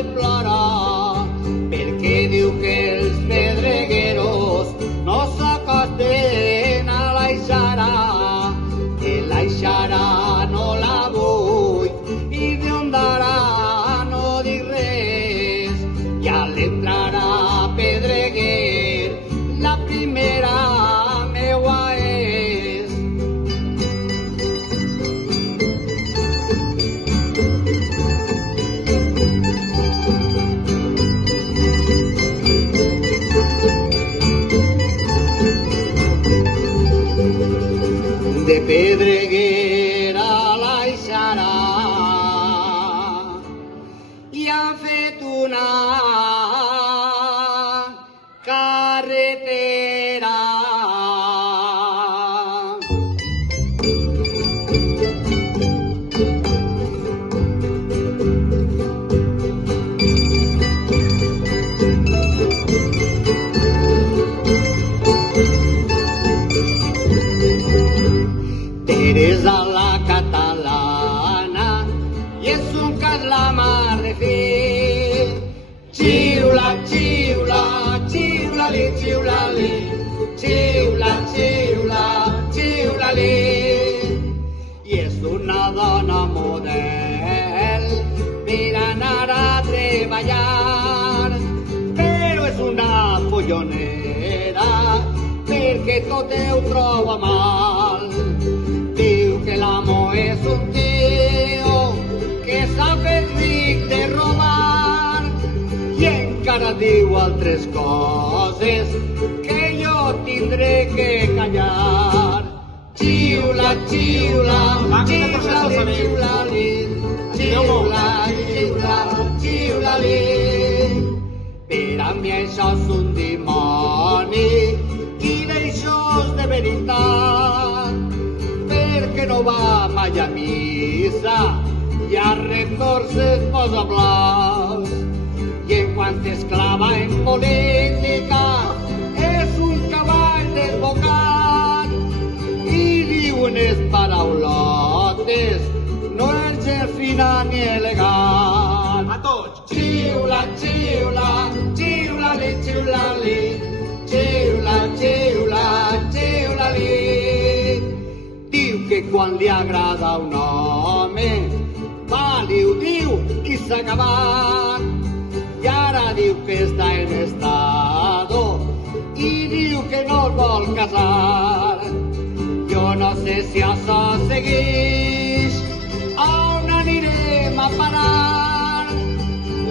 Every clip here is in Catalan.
i plora, perquè diu que els pedregueros no s'acosten a l'aixara, que l'aixara no la vull i d'on darà no dic res. Ja l'entrarà Pedreguer, la primera meua és. De Pedreguer a l'aixara i han fet una carretera. Teresa la catalana i és un cas la mar de fer. Xiula, xiula, xiula-li, xiula-li, xiula, xiula, xiula-li. I és una dona model per anar a treballar, però és una follonera perquè tot ho troba mal. Diu que l'amo és un tio que s'ha fet ric de robar i encara diu altres coses que jo tindré que callar. Xiula, xiula, xiula-li, xiula-li, xiula, xiula, xiula-li. Per a mi això és un dimoni i d'això és de veritat, perquè no va mai a missa i a retorcer es posa blau. I en quant es clava en política és un cavall desbocat i diu unes paraulotes, no és gens fina ni elegant. A tots! Xiula, xiula, xiula-li, xiula-li, xiula, xiula, xiula-li. Diu que quan li agrada un home, va, li ho diu i s'ha acabat. I ara diu que està en estado i diu que no el vol casar. Jo no sé si això segueix, on anirem a parar.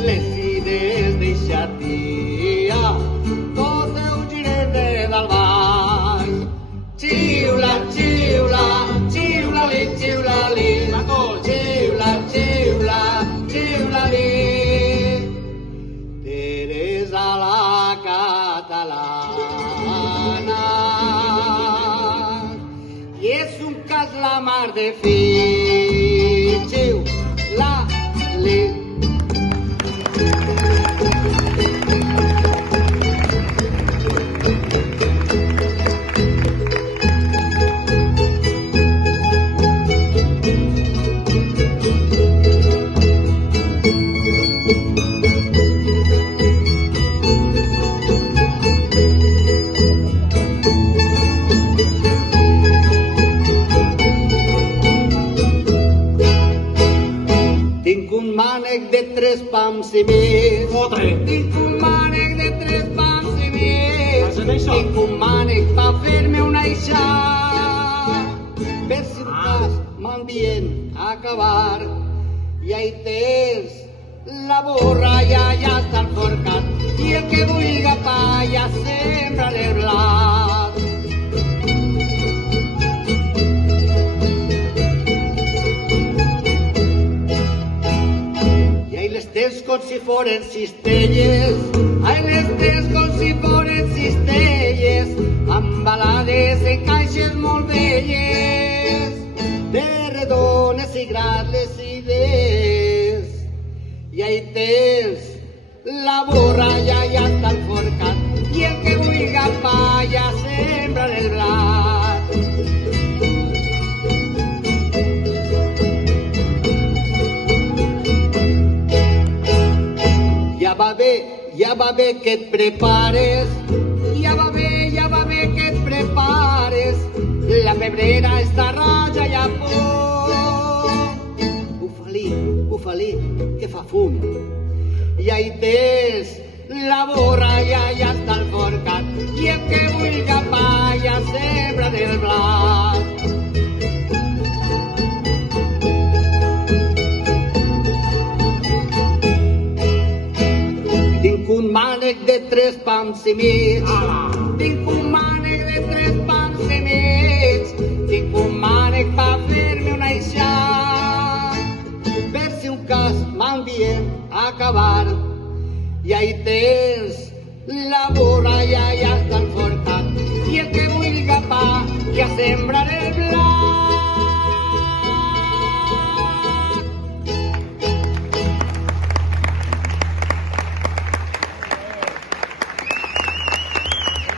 Les idees d'eixa tia tot ho girem de dalt baix. Xiula, xiula, xiula-li, xiula-li, xiula, xiula, xiula-li. Teresa la catalana i és un cas la mar de fi. Xiula-li. Tinc un mànec de 3 pams i mig. Fotre! Tinc un mànec de 3 pams i mig. Has fet això? Tinc un mànec per fer-me una aixà. Per si un cas m'envien a acabar. I ahí tens la borra, ja està enforcat. I el que vulga pa ja sembra l'eblat. Les com si foren cistelles, ai les tens com si foren cistelles, embalades en caixes molt velles, de redones i grans les idees. I ahí tens la borralla ja està enforcat, i el que vulga pa ja sembra el blat. va bé que et prepares, ja va bé que et prepares, la pebrera està roja i a punt. Bufalí, que fa fum. I ahí tens la borra, ja està al forcat, i el que vulga pa ja sembra del blat. Tinc un mànec de 3 pams i mig, tinc un mànec de 3 pams i mig, tinc un mànec pa fer-me un aixat, per si un cas m'envien a acabar. I ahí tens la borra, ja està al forcat, i el que vulga pa ja sembraré